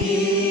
he